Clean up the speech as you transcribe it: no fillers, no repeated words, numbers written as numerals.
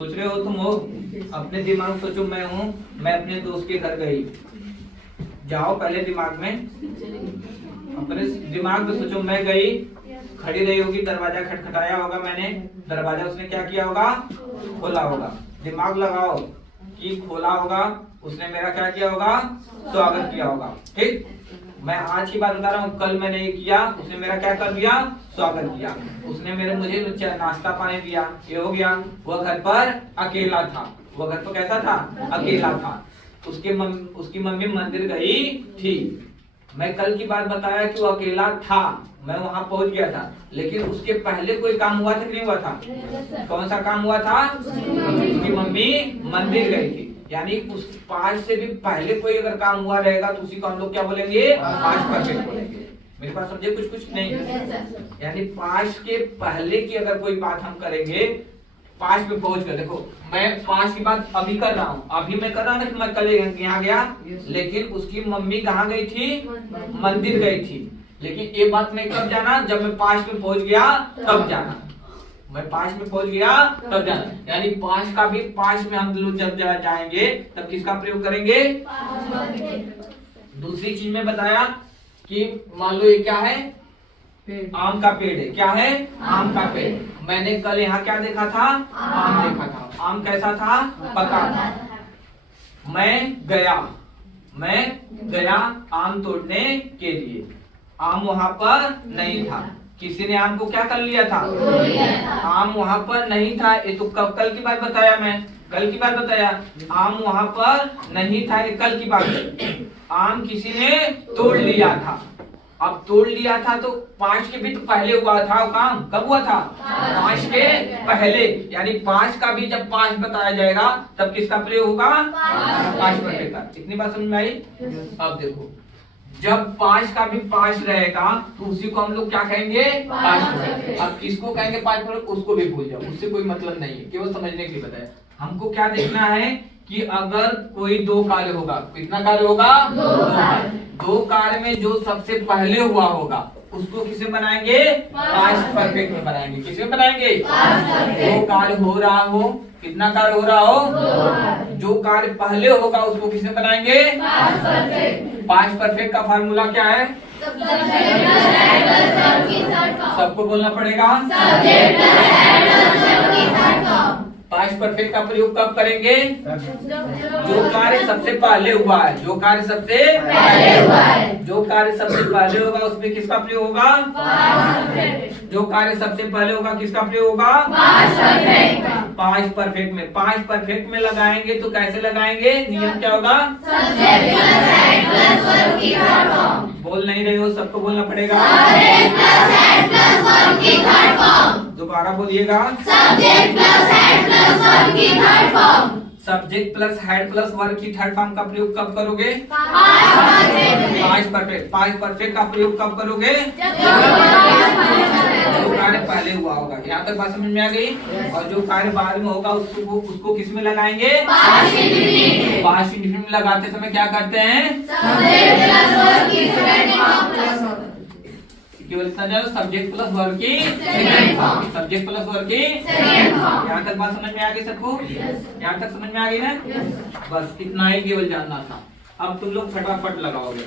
सोच रहे हो तुम हो, अपने दिमाग में सोचो मैं हूँ, मैं अपने दोस्त के घर गई। जाओ पहले दिमाग में, अपने दिमाग में सोचो मैं गई, खड़ी रही होगी, दरवाजा खटखटाया होगा मैंने, दरवाजा उसने क्या किया होगा, खोला होगा। दिमाग लगाओ कि खोला होगा, उसने मेरा क्या किया होगा, स्वागत किया होगा। ठीक, मैं आज की बात बता रहा हूँ, कल मैंने ये किया, उसने मेरा क्या कर दिया, स्वागत किया। उसने मुझे नाश्ता पानी दिया, ये हो गया। वह घर पर अकेला था, वह घर पर कैसा था, अकेला था। उसकी मम्मी मंदिर गई थी। मैं कल की बात बताया कि वो अकेला था, मैं वहां पहुंच गया था, लेकिन उसके पहले कोई काम हुआ था कि नहीं हुआ था? कौन सा काम हुआ था? उसकी मम्मी मंदिर गई थी। यानी उस पांच से भी पहले कोई अगर काम हुआ रहेगा तो उसी को हम लोग क्या बोलेंगे, पांच परफेक्ट बोलेंगे। मेरे पास समझे कुछ नहीं। यानी पांच के पहले की अगर कोई बात हम करेंगे, पांच पे पहुंच कर, देखो मैं पांच की बात अभी कर रहा हूँ, अभी मैं कर रहा हूँ ना कि मैं कल यहाँ गया, लेकिन उसकी मम्मी कहाँ गई थी, मंदिर गई थी। लेकिन ये बात नहीं कब जाना, जब मैं पांच पे पहुंच गया तब जाना। मैं पांच में पहुंच गया तब जाना, यानी पांच का भी पांच में हम लोग जब जाएंगे तब किसका प्रयोग करेंगे? दूसरी चीज में बताया कि मान लो ये क्या है, आम का पेड़ है। क्या है? आम का पेड़। मैंने कल यहाँ क्या देखा था, आम देखा था। आम कैसा था? पका था। मैं गया आम तोड़ने के लिए। आम वहां पर नहीं था, किसी ने आम को क्या कर लिया था, आम वहां पर नहीं था। ये तो कल की बात बताया, मैं कल की बात बताया, आम वहां पर नहीं था, ये कल की बात है। आम किसी ने तोड़ लिया था। अब तोड़ लिया था तो पांच के भी तो पहले हुआ था वो काम। कब हुआ था? पांच के पहले। यानी पांच का भी जब पांच बताया जाएगा तब किसका प्रयोग होगा? पांच पर का। इतनी बात समझ में आई? अब देखो, जब पांच का भी पांच रहेगा तो उसी को हम लोग क्या कहेंगे, पांच। अब किसको कहेंगे पांच पर, उसको भी भूल जाओ, उससे कोई मतलब नहीं है, केवल समझने के लिए बताया। हमको क्या देखना है कि अगर कोई दो कार्य होगा, कितना कार्य होगा? दो कार्य में जो सबसे पहले हुआ होगा उसको किसे बनाएंगे? पांच परफेक्ट में बनाएंगे। किसे बनाएंगे? दो कार्य हो रहा हो, कितना कार्य हो रहा हो, जो कार्य पहले होगा उसको किसे बनाएंगे? पांच परफेक्ट का फार्मूला क्या है? सबको बोलना पड़ेगा। पांच परफेक्ट का प्रयोग कब करेंगे? जो कार्य सबसे पहले हुआ है, जो कार्य सबसे पहले हुआ है, जो कार्य सबसे पहले होगा उसमें किसका प्रयोग होगा? जो कार्य सबसे पहले होगा किसका प्रयोग होगा? पांच परफेक्ट में। पांच परफेक्ट में लगाएंगे तो कैसे लगाएंगे? नियम क्या होगा? बोल नहीं रहे हो, सबको बोलना पड़ेगा। दोबारा बोलिएगा। Subject plus head plus verb की थर्ड फॉर्म का प्रयोग कब करोगे? पांच परफेक्ट का प्रयोग कब करोगे? जो कार्य पहले हुआ होगा। यहाँ तक बात समझ में आ गई? और जो कार्य बाद में होगा उसको किस में लगाएंगे? पास्ट इंडेफिनिट में लगाते समय क्या करते हैं? केवल इतना जानो, सब्जेक्ट प्लस वर्ब की second form. Subject plus verb की सेकंड फॉर्म। यहाँ तक बात समझ में आ गई सबको? यहाँ तक समझ में आ गई ना? बस इतना ही केवल जानना था। अब तुम लोग फटाफट लगाओगे।